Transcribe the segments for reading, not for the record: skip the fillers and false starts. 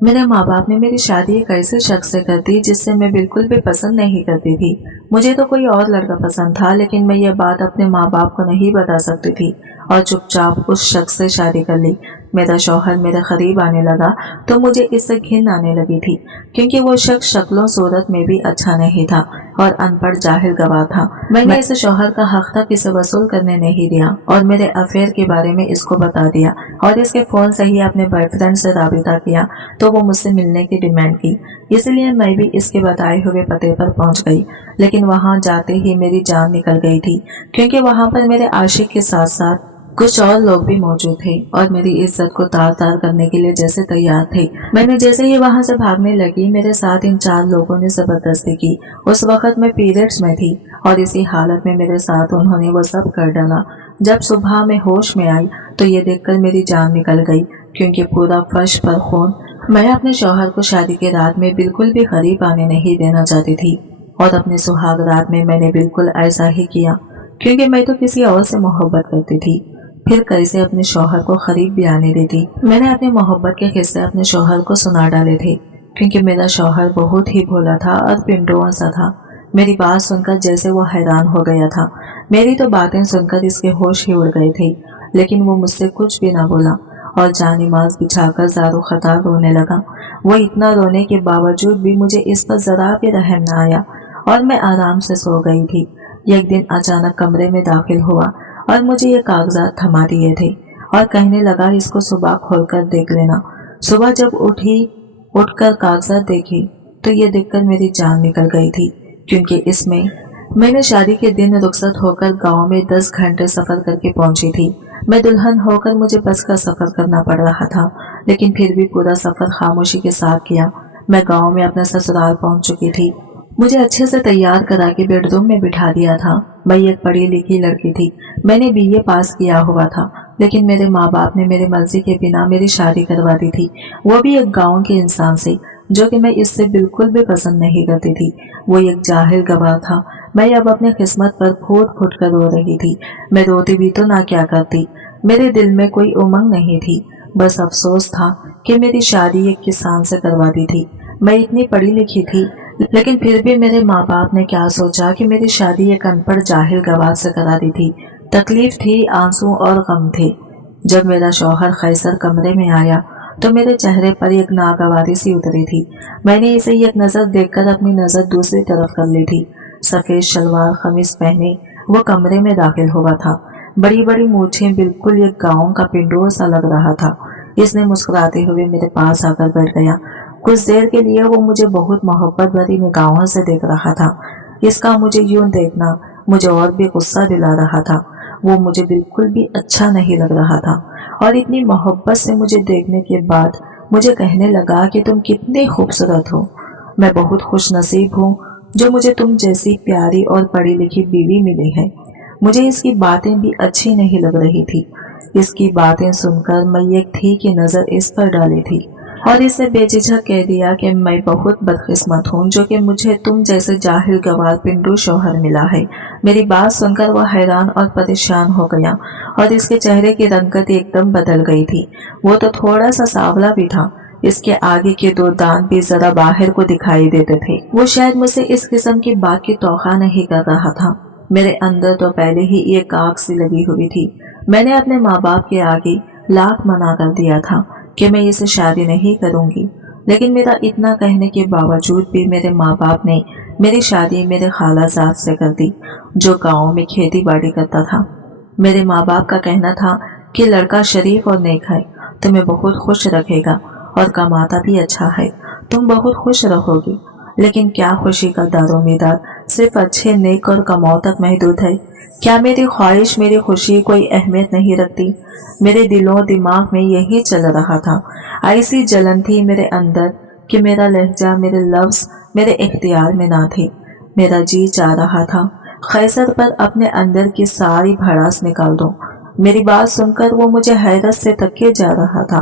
मेरे माँ बाप ने मेरी शादी एक ऐसे शख्स से कर दी जिससे मैं बिल्कुल भी पसंद नहीं करती थी। मुझे तो कोई और लड़का पसंद था, लेकिन मैं ये बात अपने माँ बाप को नहीं बता सकती थी और चुपचाप उस शख्स से शादी कर ली। मेरा शौहर मेरे करीब आने लगा तो मुझे इससे घिन आने लगी थी, क्योंकि वो शख्स शक्लों सूरत में भी अच्छा नहीं था और अनपढ़ जाहिल गवाह था। मैंने इस शौहर का हक तक इसे वसूल करने नहीं दिया और मेरे अफेयर के बारे में इसको बता दिया और इसके फोन से ही अपने बॉयफ्रेंड से राबिता किया तो वो मुझसे मिलने की डिमांड की। इसलिए मैं भी इसके बताए हुए पते पर पहुंच गई, लेकिन वहां जाते ही मेरी जान निकल गई थी, क्योंकि वहां पर मेरे आशिक के साथ साथ कुछ और लोग भी मौजूद थे और मेरी इज्जत को तार तार करने के लिए जैसे तैयार थे। मैंने जैसे ही वहां से भागने लगी, मेरे साथ इन 4 लोगों ने जबरदस्ती की। उस वक्त मैं पीरियड्स में थी और इसी हालत में मेरे साथ उन्होंने वो सब कर डाला। जब सुबह में होश में आई तो ये देखकर मेरी जान निकल गई, क्योंकि पूरा फर्श पर खून। मैं अपने शौहर को शादी के रात में बिल्कुल भी करीब आने नहीं देना चाहती थी और अपने सुहाग रात में मैंने बिल्कुल ऐसा ही किया, क्योंकि मैं तो किसी और से मोहब्बत करती थी। फिर कैसे अपने शौहर को करीब भी आने देती। मैंने अपनी मोहब्बत के किस्से अपने शौहर को सुना डाले थे, क्योंकि मेरा शौहर बहुत ही भोला था और पिंडुआ सा था। मेरी बात सुनकर जैसे वो हैरान हो गया था। मेरी तो बातें सुनकर इसके होश ही उड़ गए थे, लेकिन वो मुझसे कुछ भी ना बोला और जानिमाज बिछाकर ज़ारो खतार रोने लगा। वो इतना रोने के बावजूद भी मुझे इस पर जरा भी रहम न आया और मैं आराम से सो गई थी। एक दिन अचानक कमरे में दाखिल हुआ और मुझे ये कागजात थमा दिए थे और कहने लगा, इसको सुबह खोलकर देख लेना। सुबह जब उठकर कागजात देखी तो ये देखकर मेरी जान निकल गई थी, क्योंकि इसमें मैंने शादी के दिन रुखसत होकर गांव में 10 घंटे सफर करके पहुंची थी। मैं दुल्हन होकर मुझे बस का सफर करना पड़ रहा था, लेकिन फिर भी पूरा सफर खामोशी के साथ किया। मैं गांव में अपना ससुराल पहुंच चुकी थी। मुझे अच्छे से तैयार करा के बेडरूम में बिठा दिया था। मैं एक पढ़ी लिखी लड़की थी। मैंने बीए पास किया हुआ था, लेकिन मेरे माँ बाप ने मेरी मर्जी के बिना मेरी शादी करवा दी थी, वो भी एक गांव के इंसान से, जो कि मैं इससे बिल्कुल भी पसंद नहीं करती थी। वो एक जाहिल गवाह था। मैं अब अपने किस्मत पर फूट फूट कर रो रही थी। मैं रोती भी तो ना क्या करती। मेरे दिल में कोई उमंग नहीं थी, बस अफसोस था कि मेरी शादी एक किसान से करवा दी थी। मैं इतनी पढ़ी लिखी थी, लेकिन फिर भी मेरे माँ बाप ने क्या सोचा कि मेरी शादी एक अनपढ़ जाहिल गवाह से करा दी थी। तकलीफ थी, आंसू और गम थे। जब मेरा शौहर खैसर कमरे में आया तो मेरे चेहरे पर एक नागवारी सी उतरी थी। मैंने इसे एक नजर देखकर अपनी नजर दूसरी तरफ कर ली थी। सफेद शलवार कमीज पहने वो कमरे में दाखिल हुआ था। बड़ी बड़ी मूछें, बिल्कुल एक गांव का पिंडोर सा लग रहा था। इसने मुस्कुराते हुए मेरे पास आकर बैठ गया। कुछ देर के लिए वो मुझे बहुत मोहब्बत भरी निगाहों से देख रहा था। इसका मुझे यूं देखना मुझे और भी गुस्सा दिला रहा था। वो मुझे बिल्कुल भी अच्छा नहीं लग रहा था और इतनी मोहब्बत से मुझे देखने के बाद मुझे कहने लगा कि तुम कितनी खूबसूरत हो। मैं बहुत खुश नसीब हूँ जो मुझे तुम जैसी प्यारी और पढ़ी लिखी बीवी मिली है। मुझे इसकी बातें भी अच्छी नहीं लग रही थी। इसकी बातें सुनकर मैं एक थी की नजर इस पर डाली थी और इसे बेझिझक कह दिया कि मैं बहुत बदकिस्मत हूँ जो कि मुझे तुम जैसे जाहिल गवार पिंडू शौहर मिला है। मेरी बात सुनकर वह हैरान और परेशान हो गया और इसके चेहरे की रंगत एकदम बदल गई थी। वो तो थोड़ा सा सांवला भी था। इसके आगे के 2 दांत भी जरा बाहर को दिखाई देते थे। वो शायद मुझसे इस किस्म की बात की तौखा नहीं कर रहा था। मेरे अंदर तो पहले ही एक आग सी लगी हुई थी। मैंने अपने माँ बाप के आगे लाख मना कर दिया था कि मैं इसे शादी नहीं करूंगी, लेकिन मेरा इतना कहने के बावजूद भी मेरे माँ बाप ने मेरी शादी मेरे खालाजाद से कर दी, जो गाँव में खेती बाड़ी करता था। मेरे माँ बाप का कहना था कि लड़का शरीफ और नेक है, तुम्हें बहुत खुश रखेगा और कमाता भी अच्छा है, तुम बहुत खुश रहोगी। लेकिन क्या खुशी का दारोमदार सिर्फ अच्छे नेक और कमाओ तक महदूद है? क्या मेरी ख्वाहिश, मेरी खुशी कोई अहमियत नहीं रखती? मेरे दिलों दिमाग में यही चल रहा था। ऐसी जलन थी मेरे अंदर कि मेरा लहजा, मेरे लफ्ज मेरे इख्तियार में ना थे। मेरा जी चाह रहा था खैसर पर अपने अंदर की सारी भड़ास निकाल दूं। मेरी बात सुनकर वो मुझे हैरत से तकिए जा रहा था।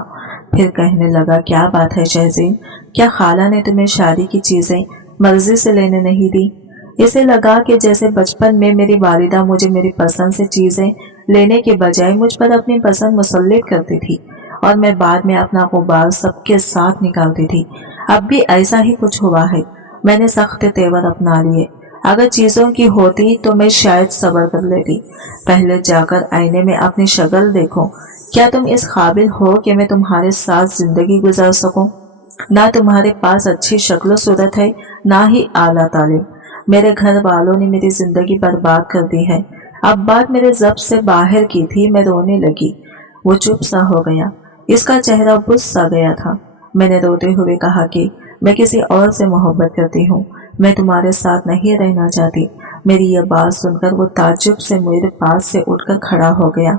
फिर कहने लगा, क्या बात है शहज़ीन, क्या खाला ने तुम्हें शादी की चीजें मर्जी से लेने नहीं दी? इसे लगा कि जैसे बचपन में मेरी वालिदा मुझे मेरी पसंद से चीजें लेने के बजाय मुझ पर अपनी पसंद मुसल्लित करती थी और मैं बाद में अपना गुबार सबके साथ निकालती थी। अब भी ऐसा ही कुछ हुआ है। मैंने सख्त तेवर अपना लिए। अगर चीजों की होती तो मैं शायद सब्र कर लेती। पहले जाकर आईने में अपनी शक्ल देखो। क्या तुम इस काबिल हो कि मैं तुम्हारे साथ जिंदगी गुजार सकूं? ना तुम्हारे पास अच्छी शक्ल सूरत है, ना ही आला तालीम। मेरे घर वालों ने मेरी जिंदगी बर्बाद कर दी है। अब बात मेरे ज़ब्त से बाहर की थी। मैं रोने लगी। वो चुप सा हो गया। इसका चेहरा बुझ सा गया था। मैंने रोते हुए कहा कि मैं किसी और से मोहब्बत करती हूँ। मैं तुम्हारे साथ नहीं रहना चाहती। मेरी यह बात सुनकर वो ताज्जुब से मेरे पास से उठकर खड़ा हो गया।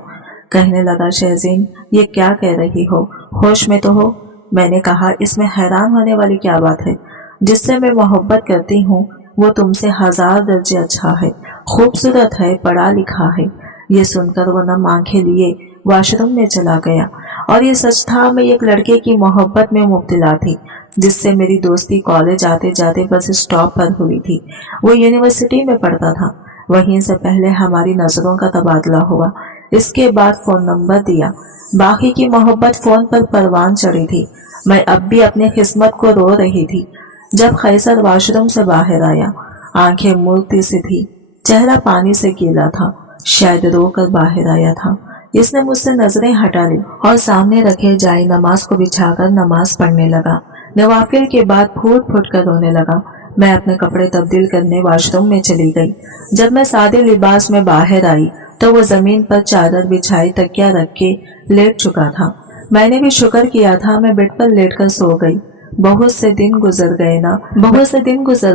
कहने लगा, शहज़ीन, ये क्या कह रही हो? होश में तो हो? मैंने कहा, इसमें हैरान होने वाली क्या बात है? जिससे मैं मोहब्बत करती हूँ वो तुमसे 1000 दर्जे अच्छा है, खूबसूरत है, पढ़ा लिखा है। ये सुनकर वो नम आंखें लिए वॉशरूम में चला गया। और ये सच था, मैं एक लड़के की मोहब्बत में मुब्तला थी जिससे मेरी दोस्ती कॉलेज आते जाते बस स्टॉप पर हुई थी। वो यूनिवर्सिटी में पढ़ता था। वहीं से पहले हमारी नजरों का तबादला हुआ। इसके बाद फोन नंबर दिया। बाकी की मोहब्बत फोन पर परवान चढ़ी थी। मैं अब भी अपनी किस्मत को रो रही थी। जब खैसर वॉशरूम से बाहर आया, आंखें मूर्ति सी थी, चेहरा पानी से गीला था। शायद रो कर बाहर आया था। इसने मुझसे नजरें हटा ली और सामने रखे जाए नमाज को बिछाकर नमाज पढ़ने लगा। नवाफिल के बाद फूट फूट कर रोने लगा। मैं अपने कपड़े तब्दील करने वॉशरूम में चली गई। जब मैं सादे लिबास में बाहर आई तो वो जमीन पर चादर बिछाई तकिया रख के लेट चुका था। मैंने भी शुक्र किया था मैं बेड पर लेट कर सो गई। बहुत से दिन गुजर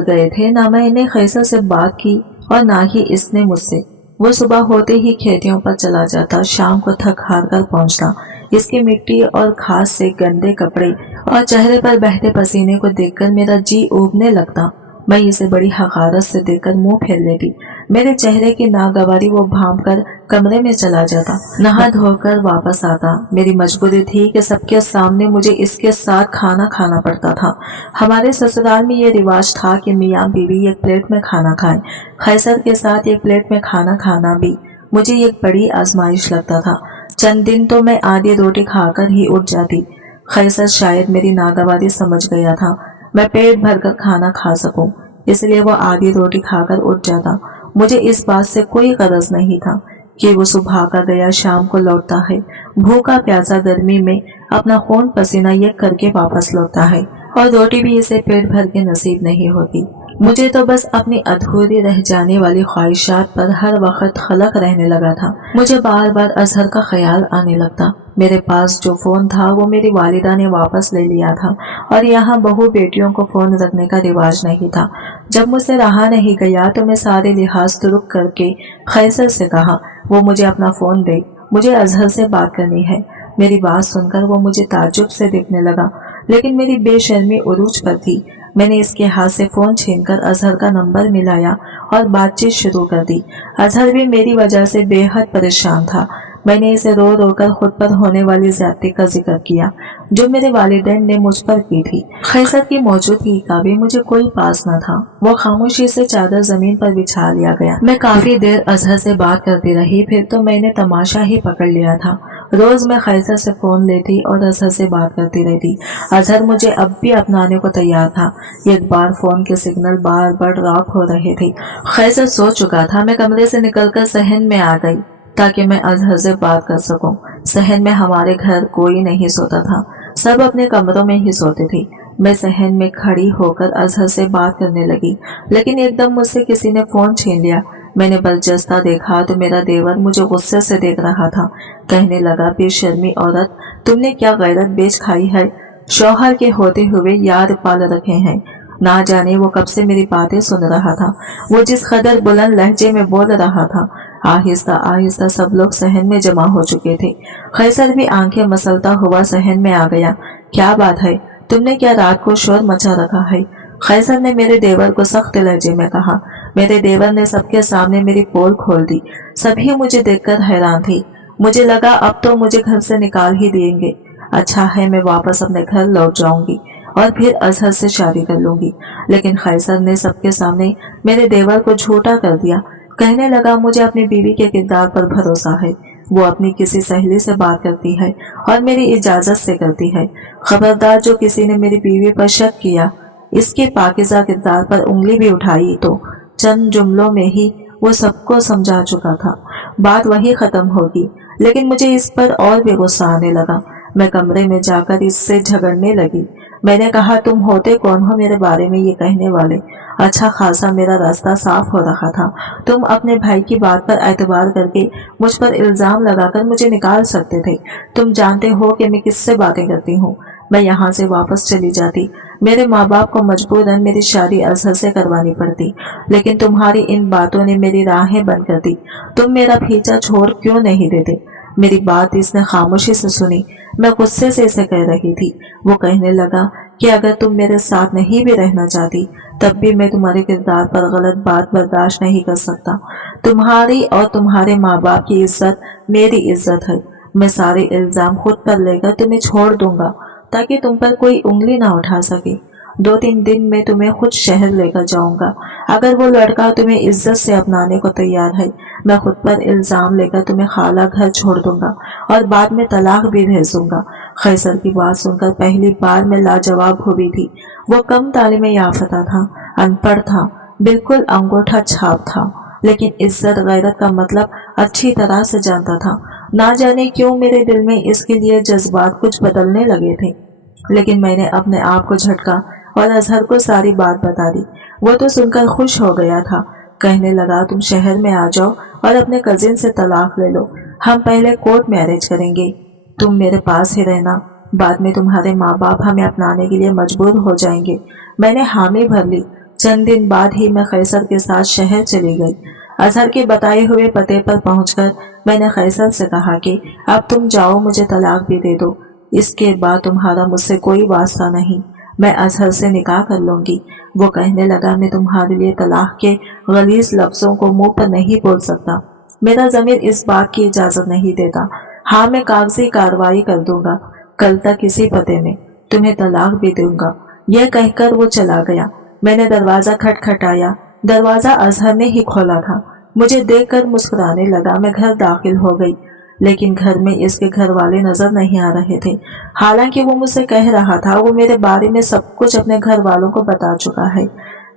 गए थे। ना मैंने खैसर से बात की और ना ही इसने मुझसे। वो सुबह होते ही खेतियों पर चला जाता, शाम को थक हार कर पहुंचता। इसकी मिट्टी और घास से गंदे कपड़े और चेहरे पर बहते पसीने को देखकर मेरा जी उबने लगता। मैं इसे बड़ी हकारत से देखकर मुंह फेर लेती। मेरे चेहरे की नागवारी वो भांप कर कमरे में चला जाता, नहा धोकर वापस आता। मेरी मजबूरी थी कि सबके सामने मुझे इसके साथ खाना खाना पड़ता था। हमारे ससुराल में ये रिवाज था कि मियाँ बीवी एक प्लेट में खाना खाएं। खैसर के साथ एक प्लेट में खाना खाना भी मुझे एक बड़ी आजमाइश लगता था। चंद दिन तो मैं आधी रोटी खाकर ही उठ जाती। खैसर शायद मेरी नागवारी समझ गया था। मैं पेट भरकर खाना खा सकूं, इसलिए वो आधी रोटी खाकर उठ जाता। मुझे इस बात से कोई गरज नहीं था कि वो सुबह का गया शाम को लौटता है, भूखा प्यासा गर्मी में अपना खून पसीना एक करके वापस लौटता है, और रोटी भी इसे पेट भर के नसीब नहीं होती। मुझे तो बस अपनी अधूरी रह जाने वाली ख्वाहिशात पर हर वक्त खलक रहने लगा था। मुझे बार बार अजहर का ख्याल आने लगता। मेरे पास जो फोन था वो मेरी वालिदा ने वापस ले लिया था, और यहाँ बहू बेटियों को फोन रखने का रिवाज नहीं था। जब मुझसे रहा नहीं गया तो मैं सारे लिहाज तुरुक करके खैसर से कहा वो मुझे अपना फोन दे, मुझे अजहर से बात करनी है। मेरी बात सुनकर वो मुझे ताज्जुब से देखने लगा, लेकिन मेरी बेशर्मी उरूज पर थी। मैंने इसके हाथ से फोन छीनकर अजहर का नंबर मिलाया और बातचीत शुरू कर दी। अजहर भी मेरी वजह से बेहद परेशान था। मैंने इसे रो रो कर खुद पर होने वाली ज्यादती का जिक्र किया जो मेरे वालिदैन ने मुझ पर की थी। खैसर की मौजूदगी का भी मुझे कोई पास न था। वो खामोशी से चादर जमीन पर बिछा लिया गया। मैं काफी देर अजहर से बात करती रही, फिर तो मैंने तमाशा ही पकड़ लिया था। रोज मैं खैसर से फोन लेती और अजहर से बात करती रहती। अजहर मुझे अब भी अपनाने को तैयार था। एक बार फोन के सिग्नल बार बार ड्रॉप हो रहे थे। खैसर सो चुका था। मैं कमरे से निकलकर सहन में आ गई ताकि मैं अजहर से बात कर सकूं। सहन में हमारे घर कोई नहीं सोता था, सब अपने कमरों में ही सोते थे। मैं सहन में खड़ी होकर अजहर से बात करने लगी, लेकिन एकदम मुझसे किसी ने फोन छीन लिया। मैंने बर्जस्ता देखा तो मेरा देवर मुझे गुस्से से देख रहा था। कहने लगा, बेशर्मी औरत, तुमने क्या गैरत बेच खाई है? शौहर के होते हुए यार पाल रखे हैं। ना जाने वो कब से मेरी बातें सुन रहा था। वो जिस कदर बुलंद लहजे में बोल रहा था, आहिस्ता आहिस्ता सब लोग सहन में जमा हो चुके थे। खैसर भी आंखें मसलता हुआ सहन में आ गया। क्या बात है, तुमने क्या रात को शोर मचा रखा है? खैसर ने मेरे देवर को सख्त लहजे में कहा। मेरे देवर ने सबके सामने मेरी पोल खोल दी। सभी मुझे देखकर हैरान थे। मुझे लगा अब तो मुझे घर से निकाल ही देंगे। अच्छा है, मैं वापस अपने घर लौट जाऊंगी और फिर अजहर से शादी कर लूंगी। लेकिन खैसर ने सबके सामने मेरे देवर को झूठा कर दिया। कहने लगा, मुझे अपनी बीवी के किरदार पर भरोसा है। वो अपनी किसी सहेली से बात करती है और मेरी इजाजत से करती है। खबरदार, जो किसी ने मेरी बीवी पर शक किया, इसके पाकिज़ा किरदार पर उंगली भी उठाई तो चंद जुमलों में ही वो सबको समझा चुका था। बात वही खत्म होगी, लेकिन मुझे इस पर और भी गुस्सा आने लगा। मैं कमरे में जाकर इससे झगड़ने लगी। मैंने कहा, तुम होते कौन हो मेरे बारे में ये कहने वाले? अच्छा खासा मेरा रास्ता साफ हो रहा था। तुम अपने भाई की बात पर एतबार करके मुझ पर इल्जाम लगाकर मुझे निकाल सकते थे। तुम जानते हो कि मैं किससे बातें करती हूँ। मैं यहाँ से वापस चली जाती। मेरे माँ बाप को मजबूरन मेरी शादी अजहर से करवानी पड़ती, लेकिन तुम्हारी इन बातों ने मेरी राहें बंद कर दी। तुम मेरा पीछा छोड़ क्यों नहीं देते? मेरी बात इसने खामोशी से सुनी। मैं गुस्से से इसे कह रही थी। वो कहने लगा कि अगर तुम मेरे साथ नहीं भी रहना चाहती, तब भी मैं तुम्हारे किरदार पर गलत बात बर्दाश्त नहीं कर सकता। तुम्हारी और तुम्हारे माँ बाप की इज्जत मेरी इज्जत है। मैं सारे इल्जाम खुद पर लेकर तुम्हें छोड़ दूंगा, ताकि तुम पर कोई उंगली ना उठा सके। 2-3 दिन में तुम्हें खुद शहर लेकर जाऊंगा। अगर वो लड़का तुम्हें इज्जत से अपनाने को तैयार है, मैं खुद पर इल्जाम लेकर तुम्हें खाला घर छोड़ दूंगा और बाद में तलाक भी भेज दूंगा। कैसर की बात सुनकर पहली बार मैं लाजवाब हुई थी। वो कम तालीम याफ्ता था, अनपढ़ था, बिल्कुल अंगूठा छाप था, लेकिन इज्जत गैरत का मतलब अच्छी तरह से जानता था। ना जाने क्यों मेरे दिल में इसके लिए जज्बात कुछ बदलने लगे थे, लेकिन मैंने अपने आप को झटका और अजहर को सारी बात बता दी। वो तो सुनकर खुश हो गया था। कहने लगा, तुम शहर में आ जाओ और अपने कजिन से तलाक ले लो। हम पहले कोर्ट मैरिज करेंगे। तुम मेरे पास ही रहना। बाद में तुम्हारे माँ बाप हमें अपनाने के लिए मजबूर हो जाएंगे। मैंने हामी भर ली। चंद दिन बाद ही मैं कैसर के साथ शहर चली गई। अजहर के बताए हुए पते पर पहुंचकर मैंने कैसर से कहा कि अब तुम जाओ, मुझे तलाक भी दे दो। इसके बाद तुम्हारा मुझसे कोई वास्ता नहीं। मैं अजहर से निकाह कर लूंगी। वो कहने लगा, मैं तुम्हारे लिए तलाक के गलीज लफ्जों को मुंह पर नहीं बोल सकता। मेरा ज़मीर इस बात की इजाजत नहीं देता। हाँ, मैं कागजी कार्रवाई कर दूंगा। कल तक इसी पते में तुम्हें तलाक भी दूंगा। यह कहकर वो चला गया। मैंने दरवाजा खटखटाया। दरवाजा अजहर ने ही खोला था। मुझे देखकर मुस्कुराने लगा। मैं घर दाखिल हो गई, लेकिन घर में इसके घर वाले नजर नहीं आ रहे थे। हालांकि वो मुझसे कह रहा था वो मेरे बारे में सब कुछ अपने घर वालों को बता चुका है।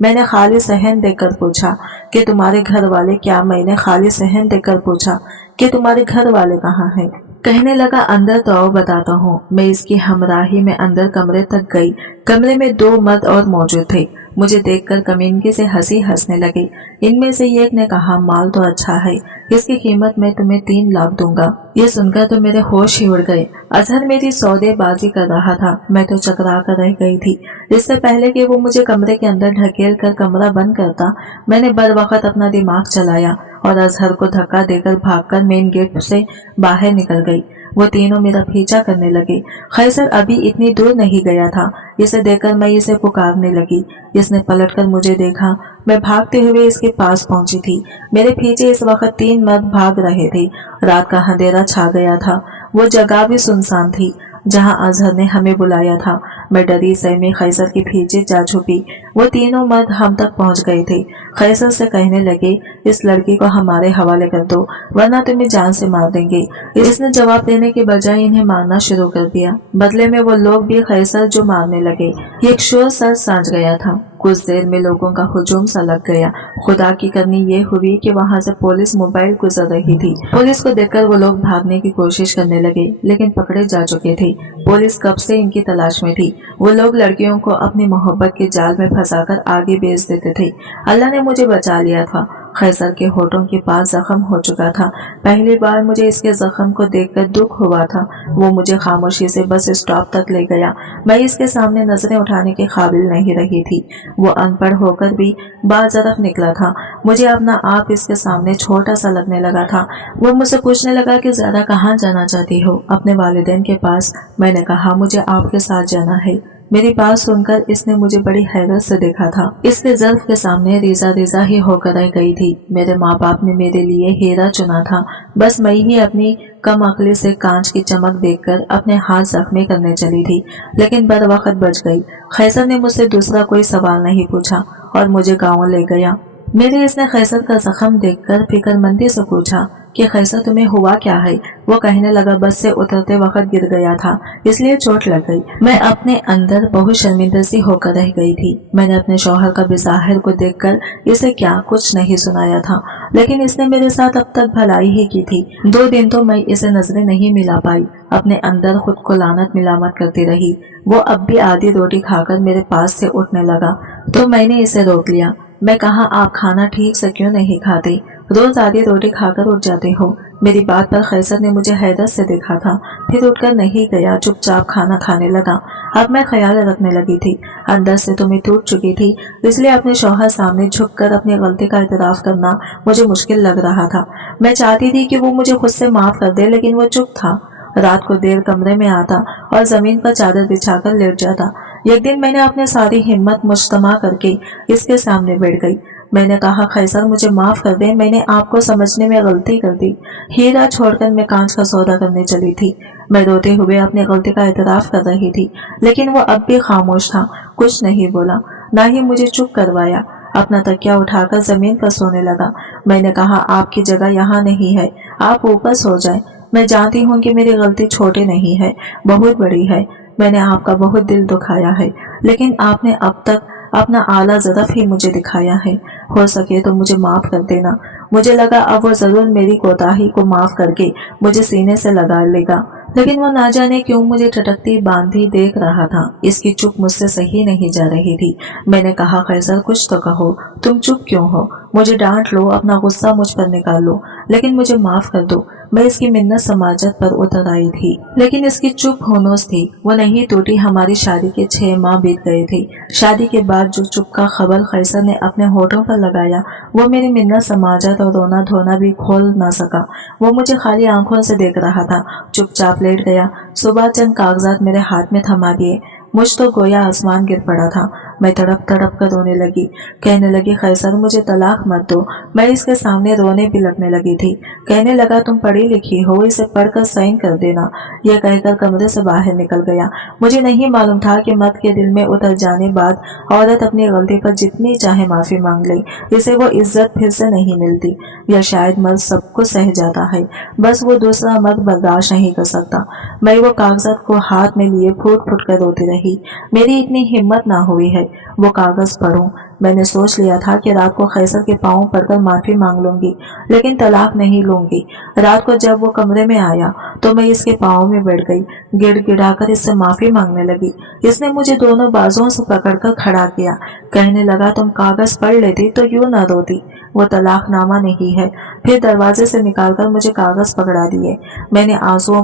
मैंने खाली सहन देकर पूछा कि तुम्हारे घर वाले क्या? मैंने खाली सहन देकर पूछा कि तुम्हारे घर वाले कहाँ हैं? कहने लगा, अंदर तो आओ, बताता हूँ। मैं इसकी हमराही में अंदर कमरे तक गई। कमरे में 2 मर्द और मौजूद थे। मुझे देखकर कमीनगी से हंसी हंसने लगी। इनमें से एक ने कहा, माल तो अच्छा है, इसकी कीमत मैं तुम्हें 3 लाख दूंगा। ये सुनकर तो मेरे होश ही उड़ गए। अजहर मेरी सौदेबाजी कर रहा था। मैं तो चकरा कर रह गई थी। इससे पहले कि वो मुझे कमरे के अंदर ढकेल कर कमरा बंद करता, मैंने बरवक्त अपना दिमाग चलाया और अजहर को धक्का देकर भागकर मेन गेट से बाहर निकल गई। वो तीनों मेरा पीछा करने लगे। कैसर अभी इतनी दूर नहीं गया था। इसे देखकर मैं इसे पुकारने लगी। इसने पलटकर मुझे देखा। मैं भागते हुए इसके पास पहुंची थी। मेरे पीछे इस वक्त 3 मर्द भाग रहे थे। रात का अंधेरा छा गया था। वो जगह भी सुनसान थी जहां अजहर ने हमें बुलाया था। मैं डरी सहमी कैसर के पीछे जा छुपी। वो तीनों मर्द हम तक पहुंच गए थे। कैसर से कहने लगे, इस लड़की को हमारे हवाले कर दो, वरना तुम्हें जान से मार देंगे। इसने जवाब देने के बजाय इन्हें मारना शुरू कर दिया। बदले में वो लोग भी कैसर जो मारने लगे। एक शोर सर सांझ गया था। कुछ देर में लोगों का हुजूम सा लग गया। खुदा की करनी ये हुई कि वहां से पुलिस मोबाइल गुजर रही थी। पुलिस को देखकर वो लोग भागने की कोशिश करने लगे, लेकिन पकड़े जा चुके थे। पुलिस कब से इनकी तलाश में थी। वो लोग लड़कियों को अपनी मोहब्बत के जाल में फंसाकर आगे बेच देते थे। अल्लाह ने मुझे बचा लिया था। कैसर के होठों के पास जख्म हो चुका था। पहली बार मुझे इसके जख्म को देखकर दुख हुआ था। वो मुझे खामोशी से बस स्टॉप तक ले गया। मैं इसके सामने नजरें उठाने के काबिल नहीं रही थी। वो अनपढ़ होकर भी बाज़रफ निकला था। मुझे अपना आप इसके सामने छोटा सा लगने लगा था। वो मुझसे पूछने लगा कि ज़्यादा कहाँ जाना चाहती हो? अपने वालिदैन के पास। मैंने कहा, मुझे आपके साथ जाना है। मेरी बात सुनकर इसने मुझे बड़ी हैरत से देखा था। इसके ज़र्फ के सामने रीजा रीजा ही होकर रह गई थी। मेरे माँ बाप ने मेरे लिए हीरा चुना था। बस मैं ही अपनी कम अक्ली से कांच की चमक देखकर अपने हाथ जख्मी करने चली थी, लेकिन बर वक्त बच गई। कैसर ने मुझसे दूसरा कोई सवाल नहीं पूछा और मुझे गाँव ले गया। मेरे इसने कैसर का जख्म देखकर फिक्रमंदी से पूछा कि खैसर तुम्हें हुआ क्या है? वो कहने लगा बस से उतरते वक्त गिर गया था, इसलिए चोट लग गई। मैं अपने अंदर बहुत शर्मिंदा सी होकर रह गई थी। मैंने अपने शौहर का बिज़ाहिर को देखकर इसे क्या कुछ नहीं सुनाया था, लेकिन इसने मेरे साथ अब तक भलाई ही की थी। 2 दिन तो मैं इसे नजरें नहीं मिला पाई, अपने अंदर खुद को लानत मिलामत करती रही। वो अब भी आधी रोटी खाकर मेरे पास से उठने लगा तो मैंने इसे रोक लिया। मैं कहा, आप खाना ठीक से क्यों नहीं खाते? रोज आधी रोटी खाकर उठ जाते हो। मेरी बात पर खैसर ने मुझे हैरत से देखा था, फिर उठकर नहीं गया, चुपचाप खाना खाने लगा। अब मैं ख्याल रखने लगी थी, अंदर से तो मैं टूट चुकी थी, इसलिए अपने शौहर सामने झुककर अपनी गलती का इतराफ करना मुझे मुश्किल लग रहा था। मैं चाहती थी कि वो मुझे खुद से माफ कर दे, लेकिन वो चुप था। रात को देर कमरे में आता और जमीन पर चादर बिछाकर लेट जाता। एक दिन मैंने अपनी सारी हिम्मत मुज्तमा करके इसके सामने बैठ गई। मैंने कहा, खैसर मुझे माफ कर दे, मैंने आपको समझने में गलती कर दी। हीरा छोड़कर मैं कांच का सौदा करने चली थी। मैं रोते हुए अपनी गलती का एतराफ कर रही थी, लेकिन वो अब भी खामोश था, कुछ नहीं बोला, ना ही मुझे चुप करवाया। अपना तकिया उठाकर जमीन पर सोने लगा। मैंने कहा, आपकी जगह यहाँ नहीं है, आप ऊपर सो जाएं। मैं जानती हूँ कि मेरी गलती छोटी नहीं है, बहुत बड़ी है। मैंने आपका बहुत दिल दुखाया है, लेकिन आपने अब तक अपना आला ज़रफ़ ही मुझे दिखाया है। हो सके तो मुझे माफ़ कर देना। मुझे लगा अब वो ज़रूर मेरी कोताही को माफ़ करके मुझे सीने से लगा लेगा, लेकिन वो ना जाने क्यों मुझे टटकती बांधी देख रहा था। इसकी चुप मुझसे सही नहीं जा रही थी। मैंने कहा, खैसर कुछ तो कहो, तुम चुप क्यों हो? मुझे डांट लो, अपना गुस्सा मुझ पर निकाल लो, लेकिन मुझे माफ कर दो। मैं इसकी मिन्नत समाजत पर उतर आई थी, लेकिन इसकी चुप होनोस थी, वो नहीं टूटी। हमारी शादी के 6 माह बीत गए थे। शादी के बाद जो चुप का खबर खैसर ने अपने होठों पर लगाया, वो मेरी मिन्नत समाजत और रोना धोना भी खोल न सका। वो मुझे खाली आंखों से देख रहा था, चुपचाप लेट गया। सुबह चंद कागजात मेरे हाथ में थमा दिए, मुझ तो गोया आसमान गिर पड़ा था। मैं तड़प तड़प कर रोने लगी, कहने लगी, खैसर मुझे तलाक मत दो। मैं इसके सामने रोने भी लगने लगी थी। कहने लगा, तुम पढ़ी लिखी हो, इसे पढ़कर साइन कर देना। यह कहकर कमरे से बाहर निकल गया। मुझे नहीं मालूम था कि मर्द के दिल में उतर जाने बाद औरत अपनी गलती पर जितनी चाहे माफी मांग ले, इसे वो इज्जत फिर से नहीं मिलती। या शायद मर्द सबको सह जाता है, बस वो दूसरा मर्द बर्दाश्त नहीं कर सकता। मैं वो कागजात को हाथ में लिए फूट फूट कर रोती रही। मेरी इतनी हिम्मत ना हुई है वो कागज पढ़ूं। मैंने सोच लिया था कि रात को खैसर के पांव पड़कर माफी मांग लूंगी, लेकिन तलाक नहीं लूंगी। रात को जब वो कमरे में आया तो मैं इसके पांव में बैठ गई, गिड़गिड़ाकर इससे माफी मांगने लगी। इसने मुझे दोनों बाजुओं से पकड़कर खड़ा किया, कहने लगा, तुम कागज पढ़ लेती तो यूं न रोती, वो तलाकनामा नहीं है। फिर दरवाजे से निकालकर मुझे कागज पकड़ा दिए। मैंने आंसुओं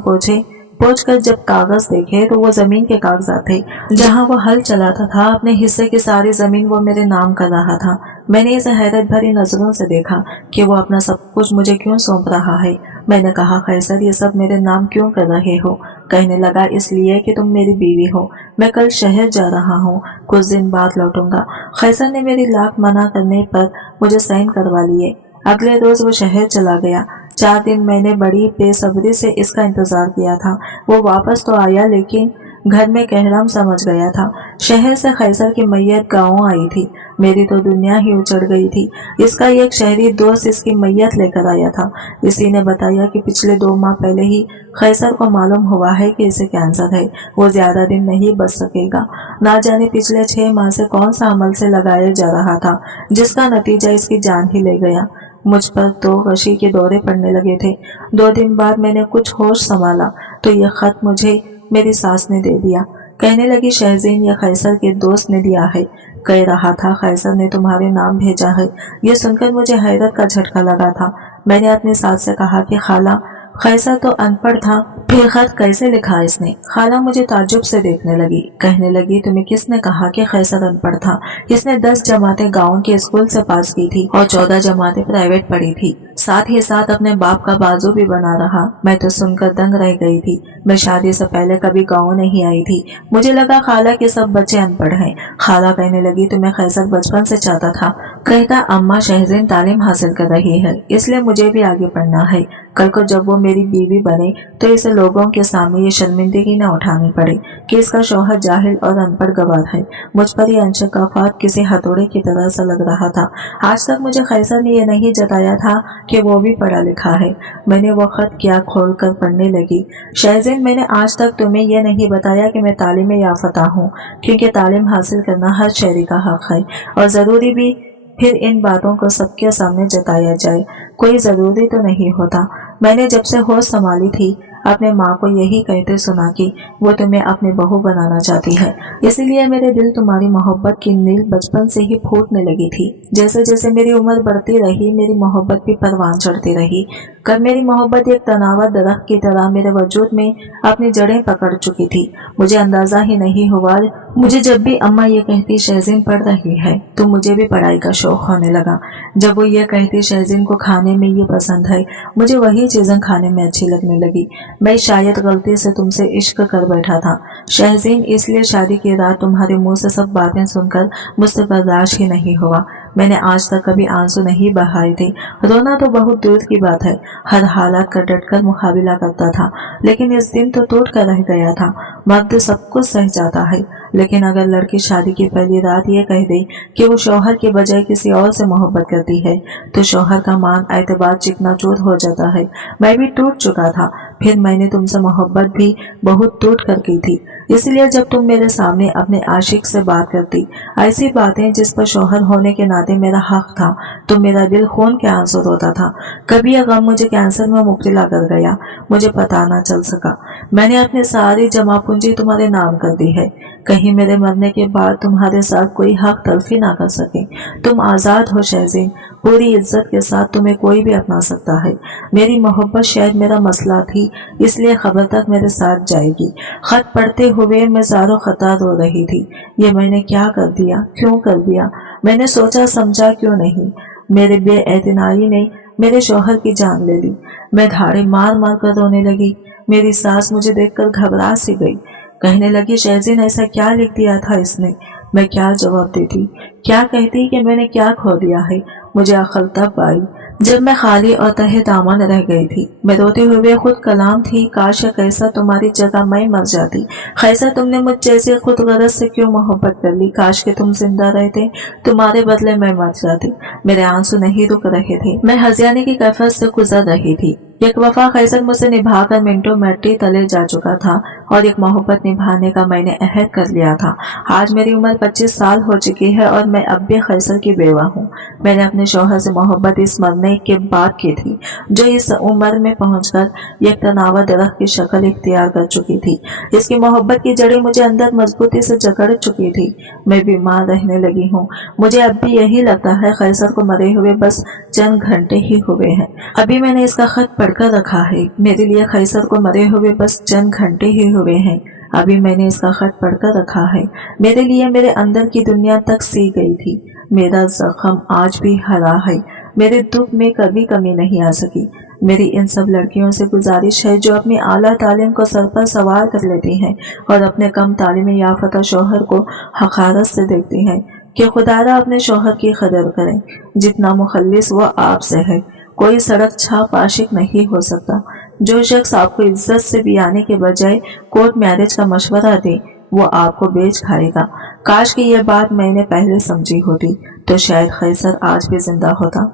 पोंछकर जब कागज देखे तो वो जमीन के कागजात थे। जहाँ वो हल चलाता था, अपने हिस्से की सारी जमीन वो मेरे नाम कर रहा था। मैंने इसे हैरत भरी नजरों से देखा कि वो अपना सब कुछ मुझे क्यों सौंप रहा है। मैंने कहा, खैसर ये सब मेरे नाम क्यों कर रहे हो? कहने लगा, इसलिए कि तुम मेरी बीवी हो। मैं कल शहर जा रहा हूँ, कुछ दिन बाद लौटूंगा। खैसर ने मेरी लाख मना करने पर मुझे साइन करवा लिए। अगले रोज वो शहर चला गया। 4 दिन मैंने बड़ी बेसब्री से इसका इंतजार किया था। वो वापस तो आया, लेकिन घर में कहराम समझ गया था। शहर से खैसर की मैयत गाँव आई थी। मेरी तो दुनिया ही उचड़ गई थी। इसका एक शहरी दोस्त इसकी मैयत लेकर आया था। इसी ने बताया कि पिछले 2 माह पहले ही खैसर को मालूम हुआ है कि इसे कैंसर है, वो ज्यादा दिन नहीं बच सकेगा। ना जाने पिछले 6 माह से कौन सा अमल से लगाया जा रहा था, जिसका नतीजा इसकी जान ही ले गया। मुझ पर तो वशी के दौरे पड़ने लगे थे। 2 दिन बाद मैंने कुछ होश संभाला तो यह खत मुझे मेरी सास ने दे दिया। कहने लगी, शहज़ीन ये खैसर के दोस्त ने दिया है, कह रहा था खैसर ने तुम्हारे नाम भेजा है। ये सुनकर मुझे हैरत का झटका लगा था। मैंने अपनी सास से कहा कि खाला, खैसर तो अनपढ़ था, फिर खत कैसे लिखा इसने? खाला मुझे ताज्जुब से देखने लगी, कहने लगी, तुम्हें किसने कहा कि खैसर अनपढ़ था? इसने 10 जमातें गाँव के स्कूल से पास की थी और 14 जमातें प्राइवेट पढ़ी थी। साथ ही साथ अपने बाप का बाजू भी बना रहा। मैं तो सुनकर दंग रह गई थी। मैं शादी से पहले कभी गाँव नहीं आई थी। मुझे लगा खाला के सब बच्चे अनपढ़ हैं। खाला कहने लगी, तुम्हें खैसर बचपन से चाहता था, कहता अम्मा शहज़ैन तालीम हासिल कर रही है इसलिए मुझे भी आगे पढ़ना है। कल को जब वो मेरी बीवी बने तो इसे लोगों के सामने ये शर्मिंदगी न उठानी पड़े कि इसका शौहर जाहिल और अनपढ़ गवार है। मुझ पर ये अंशकाफात किसी हथौड़े की तरह सा लग रहा था। आज तक मुझे खैसर ने यह नहीं जताया था कि वो भी पढ़ा लिखा है। मैंने वो खत क्या खोल कर पढ़ने लगी। शहज़ैन, मैंने आज तक तुम्हें यह नहीं बताया कि मैं तालीम याफ्ता हूँ, क्योंकि तालीम हासिल करना हर शहरी का हक है और ज़रूरी भी फिर इन बातों को सबके सामने जताया जाए कोई ज़रूरी तो नहीं होता। मैंने जब से होश संभाली थी अपने माँ को यही कहते सुना कि वो तुम्हें अपनी बहू बनाना चाहती है, इसीलिए मेरे दिल तुम्हारी मोहब्बत की नील बचपन से ही फूटने लगी थी। जैसे जैसे मेरी उम्र बढ़ती रही मेरी मोहब्बत भी परवान चढ़ती रही। कब मेरी मोहब्बत एक तनावा दरख्त की तरह मेरे वजूद में अपनी जड़ें पकड़ चुकी थी। मुझे अंदाजा ही नहीं हुआ। मुझे जब भी अम्मा ये कहती शहज़ैन पढ़ रही है तो मुझे भी पढ़ाई का शौक होने लगा। जब वो ये कहती शहज़ैन को खाने में ये पसंद है, मुझे वही चीज़ें खाने में अच्छी लगने लगी। मैं शायद गलती से तुमसे इश्क कर बैठा था शहज़ैन, इसलिए शादी की रात तुम्हारे मुंह से सब बातें सुनकर मुझसे बर्दाश्त ही नहीं हुआ। मैंने आज तक कभी आंसू नहीं बहाए थे। रोना तो बहुत दूर की बात है, हर हालात का डटकर मुकाबला करता था, लेकिन इस दिन तो टूट कर रह गया था। मर्द सब कुछ सह जाता है, लेकिन अगर लड़की शादी की पहली रात ये कह दे कि वो शौहर के बजाय किसी और से मोहब्बत करती है तो शौहर का मान एतबार चिकनाचूर हो जाता है। मैं भी टूट चुका था, फिर मैंने तुमसे मोहब्बत भी बहुत टूट कर की थी। इसलिए जब तुम मेरे सामने अपने आशिक से बात करती ऐसी बातें जिस पर शौहर होने के नाते मेरा हक था, तो मेरा दिल खून के आंसू रोता था। कभी यह गम मुझे कैंसर में मुब्तला कर गया, मुझे पता न चल सका। मैंने अपनी सारी जमा पूंजी तुम्हारे नाम कर दी है, कहीं मेरे मरने के बाद तुम्हारे साथ कोई हक तलफी ना कर सके। तुम आज़ाद हो शहज़ैन, पूरी इज्जत के साथ तुम्हें कोई भी अपना सकता है। मेरी मोहब्बत शायद मेरा मसला थी, इसलिए खबर तक मेरे साथ जाएगी। खत पढ़ते हुए मैं ज़ारो खता रो रही थी। ये मैंने क्या कर दिया, क्यों कर दिया? मैंने सोचा समझा क्यों नहीं। मेरे बेएतनाई ने मेरे शौहर की जान ले ली। मैं धाड़े मार मार कर रोने लगी। मेरी सास मुझे देखकर घबरा सी गई। कहने लगी शहज़ैन ऐसा क्या लिख दिया था इसने? मैं क्या जवाब देती, क्या कहती कि मैंने क्या खो दिया है? मुझे अक्ल तब आई जब मैं खाली और तहे दामन रह गई थी। मैं रोते हुए खुद कलाम थी, काश कैसा तुम्हारी जगह मैं मर जाती। कैसा तुमने मुझ जैसे खुद गरज से क्यों मोहब्बत कर ली? काश के तुम जिंदा रहते, तुम्हारे बदले मैं मर जाती। मेरे आंसू नहीं रुक रहे थे, मैं हज़ियाने की कैफियत से गुजर रही थी। एक वफा कैसर मुझसे निभाकर मिनटों मिट्टी तले जा चुका था और एक मोहब्बत निभाने का मैंने अहद कर लिया था। आज मेरी उम्र 25 साल हो चुकी है और मैं अब भी कैसर की बेवा हूँ। मैंने अपने शौहर से मोहब्बत इस मरने के बाद की थी, जो इस उम्र में पहुंचकर एक तनावा दरख्त की शक्ल इख्तियार कर चुकी थी। इसकी मोहब्बत की जड़ें मुझे अंदर मजबूती से जकड़ चुकी थी। मैं बीमार रहने लगी हूँ। मुझे अब भी यही लगता है कैसर को मरे हुए बस चंद घंटे ही हुए हैं। अभी मैंने इसका खत पढ़कर रखा है। मेरे लिए कैसर को मरे हुए बस चंद घंटे ही हुए हैं। अभी मैंने इसका खत पढ़कर रखा है। मेरे लिए मेरे अंदर की दुनिया तक सी गई थी। मेरा जख्म आज भी हरा है। मेरे दुख में कभी कमी नहीं आ सकी। मेरी इन सब लड़कियों से गुजारिश है जो अपनी आला तालीम को सर पर सवार कर लेती हैं और अपने कम तालीम याफ्ता शौहर को हकारत से देखती हैं कि खुदारा अपने शौहर की कदर करें। जितना मुखल्लिस वो आपसे है, कोई सड़क छाप आशिक नहीं हो सकता। जो शख्स आपको इज्जत से बियाने के बजाय कोर्ट मैरिज का मशवरा दे वो आपको बेच खाएगा। काश कि यह बात मैंने पहले समझी होती तो शायद कैसर आज भी जिंदा होता।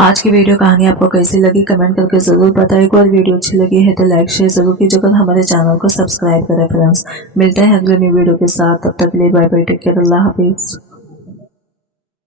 आज की वीडियो कहानी आपको कैसी लगी कमेंट करके जरूर बताइएगा और वीडियो अच्छी लगी है तो लाइक शेयर जरूर कीजिएगा और हमारे चैनल को सब्सक्राइब करें फ्रेंड्स। मिलते हैं अगले न्यू वीडियो के साथ, तब तक के लिए बाय बाय, टेक केयर, अल्लाह हाफिज।